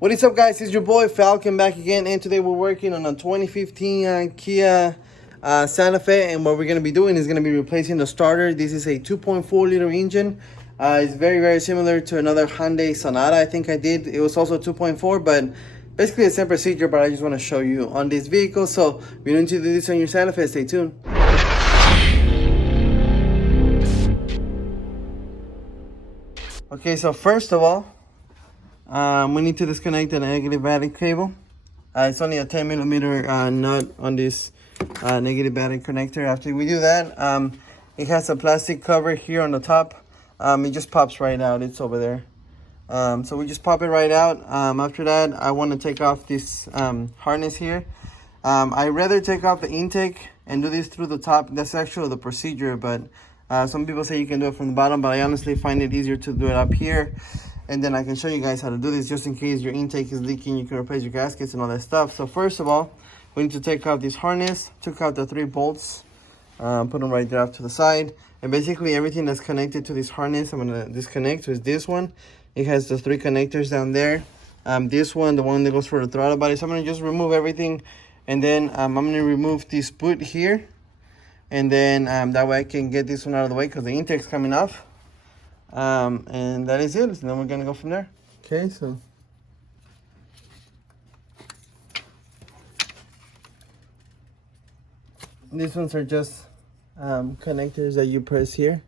What is up, guys? It's your boy Falcon back again, and today we're working on a 2015 Kia Santa Fe, and what we're going to be doing is going to be replacing the starter. This is a 2.4 liter engine. It's very similar to another Hyundai Sonata I think I did. It was also 2.4, but basically the same procedure, but I just want to show you on this vehicle. So if you're going to do this on your Santa Fe, stay tuned. Okay, so first of all, we need to disconnect the negative battery cable. It's only a 10 millimeter nut on this negative battery connector. After we do that, it has a plastic cover here on the top. It just pops right out. It's over there. So we just pop it right out. After that, I want to take off this harness here. I'd rather take off the intake and do this through the top. That's actually the procedure, but some people say you can do it from the bottom, but I honestly find it easier to do it up here. And then I can show you guys how to do this just in case your intake is leaking. You can replace your gaskets and all that stuff. So first of all, we need to take out this harness. Took out the 3 bolts, put them right there off to the side. And basically everything that's connected to this harness, I'm gonna disconnect with this one. It has the 3 connectors down there. This one, the one that goes for the throttle body. So I'm gonna just remove everything. And then I'm gonna remove this boot here. And then that way I can get this one out of the way because the intake's coming off. And that is it. And then we're gonna go from there. Okay, so these ones are just connectors that you press here.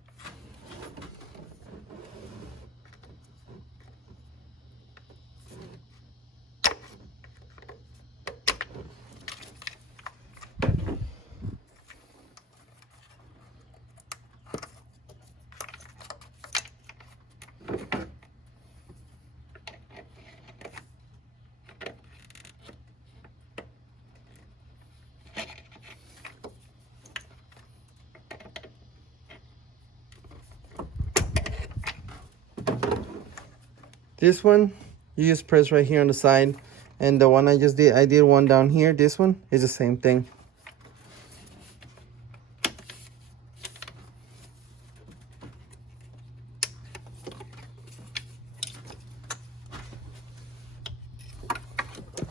This one, you just press right here on the side. And the one I did one down here. This one is the same thing.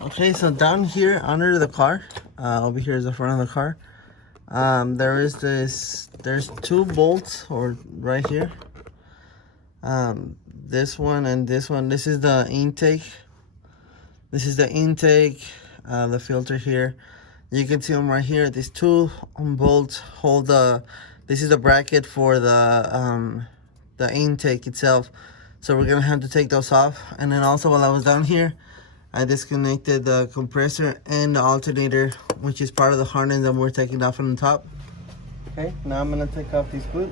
Okay, so down here under the car, over here is the front of the car. There's 2 bolts, or right here. This one and this one. This is the intake. This is the intake, the filter here. You can see them right here. These 2 bolts hold this is the bracket for the intake itself. So we're gonna have to take those off. And then also while I was down here, I disconnected the compressor and the alternator, which is part of the harness that we're taking off from the top. Okay, now I'm gonna take off this boot.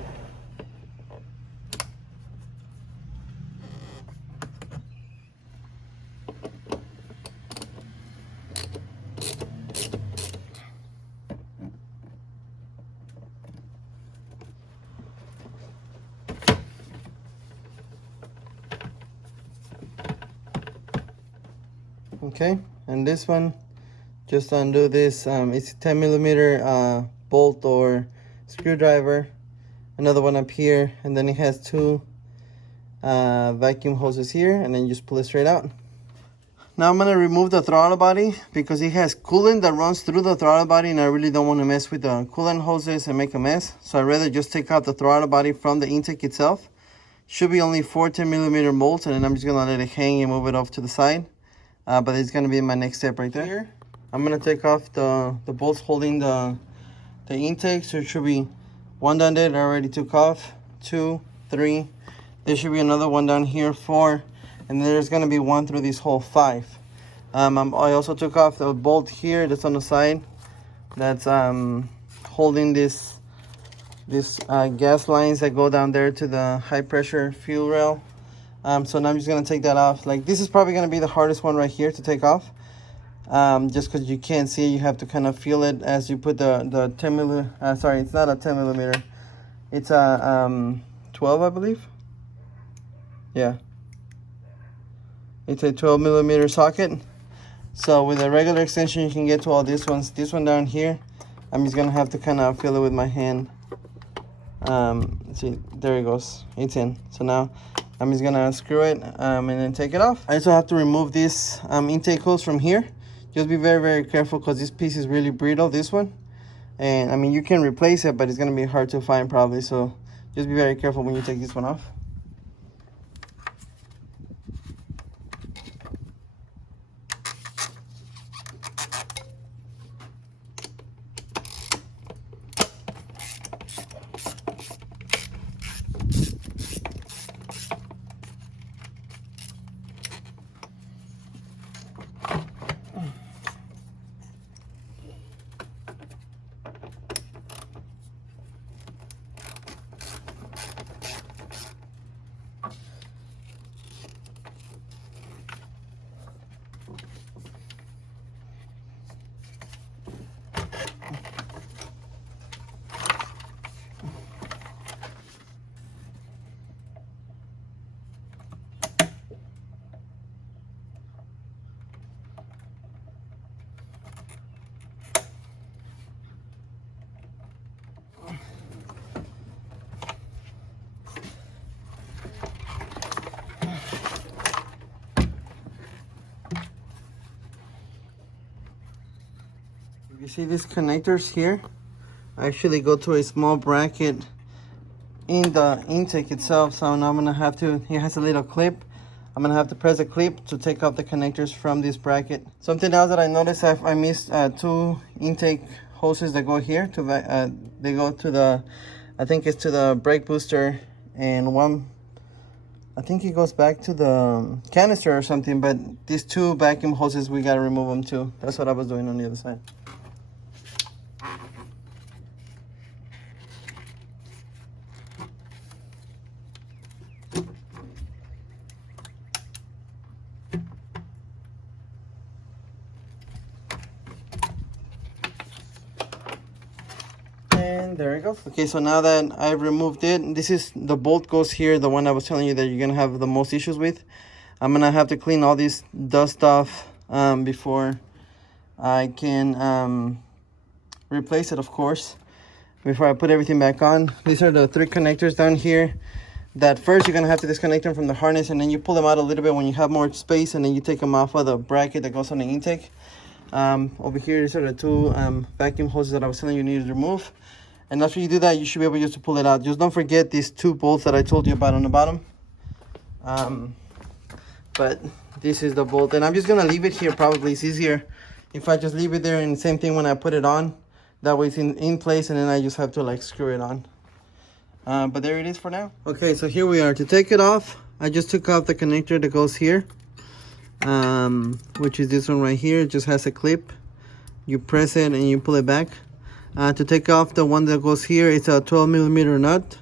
Okay, and this one, just undo this. It's a 10 millimeter bolt or screwdriver. Another one up here, and then it has 2 vacuum hoses here, and then you just pull it straight out. Now I'm gonna remove the throttle body because it has coolant that runs through the throttle body, and I really don't want to mess with the coolant hoses and make a mess. So I'd rather just take out the throttle body from the intake itself. Should be only 4 10 millimeter bolts, and then I'm just gonna let it hang and move it off to the side. But it's gonna be my next step right there. Here, I'm gonna take off the bolts holding the intake. So it should be 1 down there that I already took off, 2, 3. There should be another one down here, 4, and there's gonna be 1 through this whole 5. I also took off the bolt here that's on the side. That's holding this gas lines that go down there to the high pressure fuel rail. So now I'm just gonna take that off. Like, this is probably gonna be the hardest one right here to take off. Just because you can't see it, you have to kind of feel it as you put the 10 millimeter. Sorry, it's not a 10 millimeter. It's a 12, I believe. Yeah, it's a 12 millimeter socket. So with a regular extension, you can get to all these ones. This one down here, I'm just gonna have to kind of feel it with my hand. See, there it goes. It's in. So now I'm just gonna screw it and then take it off. I also have to remove this intake hose from here. Just be very, very careful because this piece is really brittle, this one. And I mean, you can replace it, but it's gonna be hard to find probably. So just be very careful when you take this one off. You see these connectors here? I actually go to a small bracket in the intake itself, so now I'm gonna have to, it has a little clip. I'm gonna have to press a clip to take off the connectors from this bracket. Something else that I noticed, I missed 2 intake hoses that go here to they go to the, I think it's to the brake booster, and one, I think it goes back to the canister or something, but these 2 vacuum hoses, we gotta remove them too. That's what I was doing on the other side. And there it goes. Okay, so now that I've removed it, this is the bolt goes here, the one I was telling you that you're gonna have the most issues with. I'm gonna have to clean all this dust off before I can replace it, of course, before I put everything back on. These are the 3 connectors down here that first you're gonna have to disconnect them from the harness, and then you pull them out a little bit when you have more space, and then you take them off of the bracket that goes on the intake. Over here, these are the 2 vacuum hoses that I was telling you needed to remove. And after you do that, you should be able just to pull it out. Just don't forget these 2 bolts that I told you about on the bottom. But this is the bolt, and I'm just gonna leave it here. Probably it's easier if I just leave it there, and same thing when I put it on. That way it's in place, and then I just have to like screw it on. But there it is for now. Okay, so here we are. To take it off, I just took off the connector that goes here, which is this one right here. It just has a clip. You press it and you pull it back. To take off the one that goes here, it's a 12mm nut.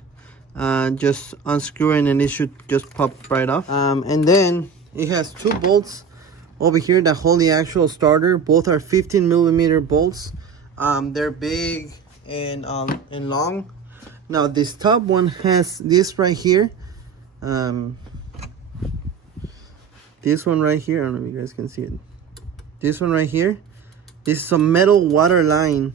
Just unscrew it and it should just pop right off. And then it has 2 bolts over here that hold the actual starter. Both are 15mm bolts. They're big and long. Now this top one has this right here. This one right here, I don't know if you guys can see it. This one right here, this is a metal water line.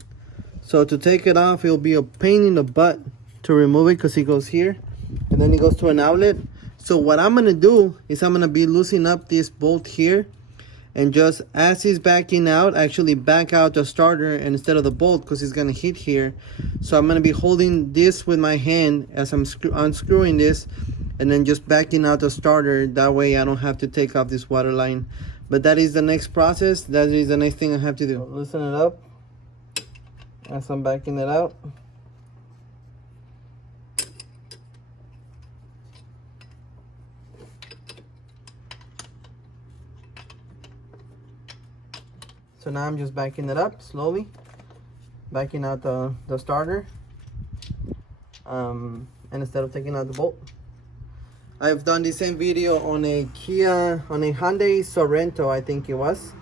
So to take it off, it'll be a pain in the butt to remove it because it goes here and then it goes to an outlet. So what I'm gonna do is I'm gonna be loosening up this bolt here, and just as it's backing out, actually back out the starter instead of the bolt because it's gonna hit here. So I'm gonna be holding this with my hand as I'm unscrewing this, and then just backing out the starter. That way I don't have to take off this water line. But that is the next process. That is the next thing I have to do. Loosen it up as I'm backing it out. So now I'm just backing it up slowly, backing out the starter, and instead of taking out the bolt. I've done the same video on a Hyundai Sorento, I think it was,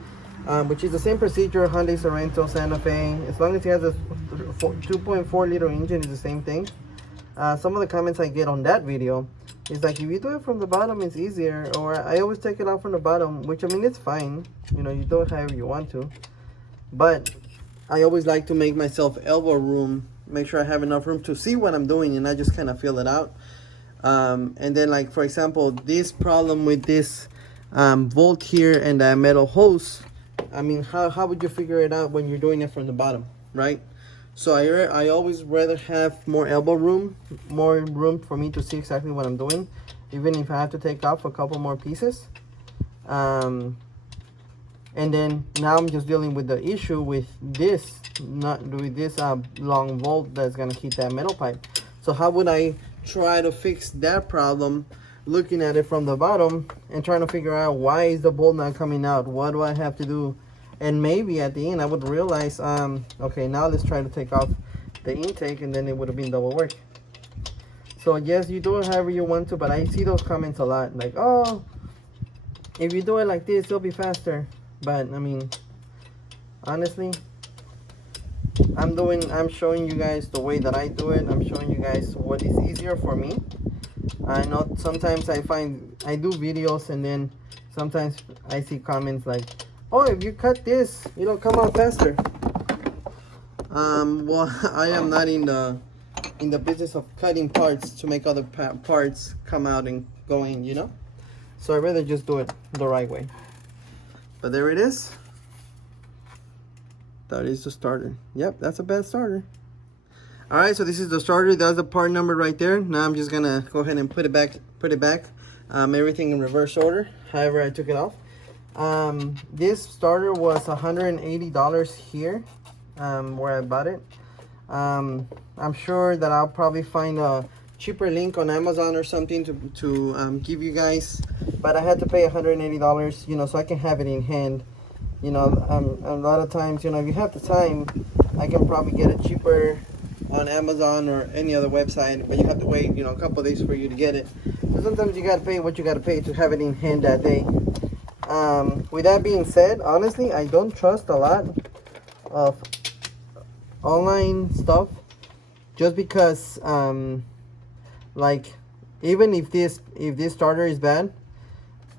which is the same procedure, Hyundai Sorento, Santa Fe. As long as it has a 2.4 liter engine, it's the same thing. Some of the comments I get on that video is like, if you do it from the bottom, it's easier, or I always take it out from the bottom, which I mean, it's fine. You know, you do it however you want to. But I always like to make myself elbow room, make sure I have enough room to see what I'm doing and not just kind of feel it out. And then, like, for example, this problem with this bolt here and that metal hose, I mean, how would you figure it out when you're doing it from the bottom, right? So I always rather have more elbow room, more room for me to see exactly what I'm doing, even if I have to take off a couple more pieces. And then now I'm just dealing with the issue with this, not with this long bolt that's gonna hit that metal pipe. So how would I try to fix that problem, looking at it from the bottom and trying to figure out why is the bolt not coming out? What do I have to do? And maybe at the end I would realize, okay, now let's try to take off the intake, and then it would have been double work. So yes, you do it however you want to, but I see those comments a lot, like, oh, if you do it like this, it'll be faster. But I mean, honestly, I'm showing you guys the way that I do it. I'm showing you guys what is easier for me. I know sometimes I do videos, and then sometimes I see comments like, oh, if you cut this, it'll come out faster. Well, I am not in the business of cutting parts to make other parts come out and go in, you know? So I'd rather just do it the right way. But there it is. That is the starter. Yep, that's a bad starter. All right, so this is the starter. That's the part number right there. Now I'm just gonna go ahead and put it back. Everything in reverse order, however I took it off. This starter was $180 here, where I bought it. I'm sure that I'll probably find a cheaper link on Amazon or something to give you guys, but I had to pay $180, you know, so I can have it in hand. You know, a lot of times, you know, if you have the time, I can probably get it cheaper on Amazon or any other website, but you have to wait, you know, a couple of days for you to get it. So sometimes you gotta pay what you gotta pay to have it in hand that day. With that being said, honestly, I don't trust a lot of online stuff, just because like, even if this starter is bad,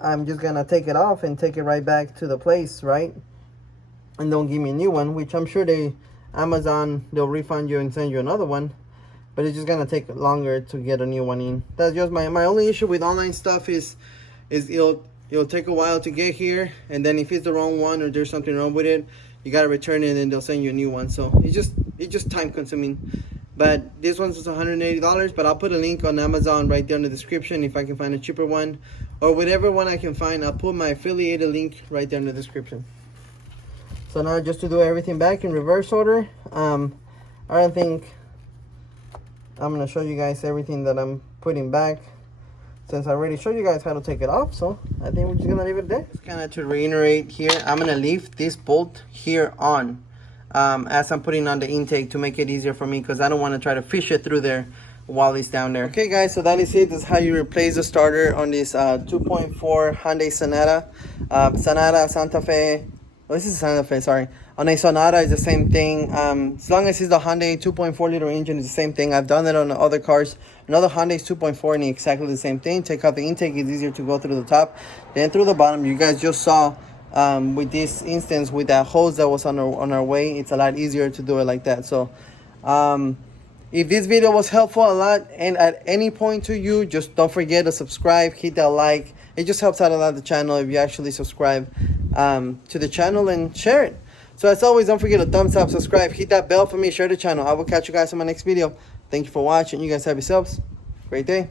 I'm just gonna take it off and take it right back to the place, right? And don't give me a new one, which I'm sure Amazon, they'll refund you and send you another one, but it's just gonna take longer to get a new one in. That's just my only issue with online stuff is it'll take a while to get here, and then if it's the wrong one or there's something wrong with it, you gotta return it and they'll send you a new one. So it's just time consuming. But this one's just $180, but I'll put a link on Amazon right there in the description if I can find a cheaper one, or whatever one I can find. I'll put my affiliated link right there in the description. So now just to do everything back in reverse order, I don't think I'm gonna show you guys everything that I'm putting back, since I already showed you guys how to take it off. So I think we're just gonna leave it there. Just kind of to reiterate here, I'm gonna leave this bolt here on as I'm putting on the intake to make it easier for me, because I don't want to try to fish it through there while it's down there. Okay guys, so that is it. This is how you replace the starter on this 2.4 Hyundai Sonata. Santa Fe. Oh, this is Santa Fe, sorry. On a Sonata is the same thing. As long as it's the Hyundai 2.4 liter engine, it's the same thing. I've done it on other cars. Another Hyundai is 2.4 and exactly the same thing. Take out the intake, it's easier to go through the top, then through the bottom. You guys just saw with this instance, with that hose that was on our way, it's a lot easier to do it like that. So if this video was helpful a lot, and at any point to you, just don't forget to subscribe, hit that like. It just helps out a lot the channel if you actually subscribe to the channel and share it. So as always, don't forget to thumbs up, subscribe, hit that bell for me, share the channel. I will catch you guys in my next video. Thank you for watching. You guys have yourselves a great day.